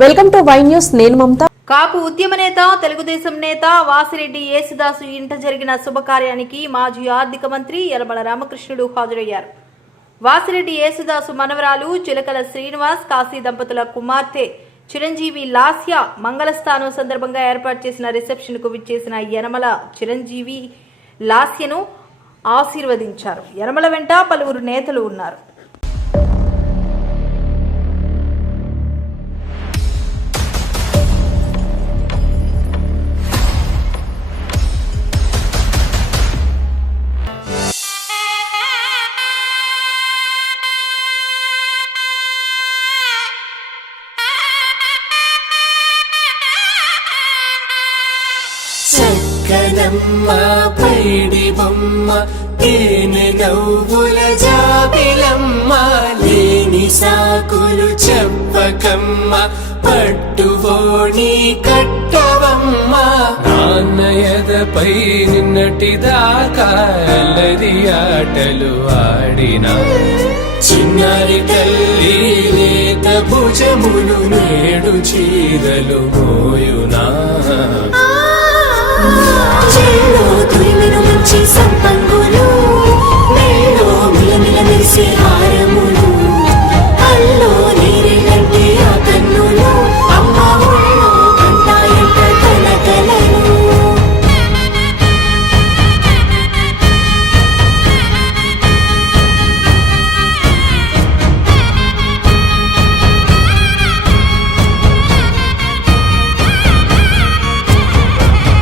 Welcome to Y news నేను మమత. కాపు ఉద్యమ నేత తెలుగుదేశం నేత వాసిరెడ్డి యేసుదాసు ఇంట జరిగిన శుభకార్యానికి మాజీ ఆర్థిక మంత్రి యలమల రామకృష్ణుడు హాజరయ్యారు. వాసిరెడ్డి యేసుదాసు మనవరాలు చిలకల శ్రీనివాస్ కాశీ దంపతుల కుమార్తె చిరంజీవి లాస్య మంగళస్థానం సందర్భంగా ఏర్పాటు చేసిన రిసెప్షన్కు విచ్చేసిన యనమల చిరంజీవి లాస్యను ఆశీర్వదించారు. యనమల వెంట పలువురు నేతలు ఉన్నారు. చక్కనమ్మ పైడి బొమ్మ తేనె నవ్వుల జాబిలమ్మ లేని సాకులు చెప్పకమ్మ పట్టువోణి కట్టవమ్మ. నాన్నయదపై నిన్నటిదాకా అల్లరి ఆటలు ఆడినా. చిన్నారి తల్లి లేత భుజములు నేడు చీరలు మోయునా.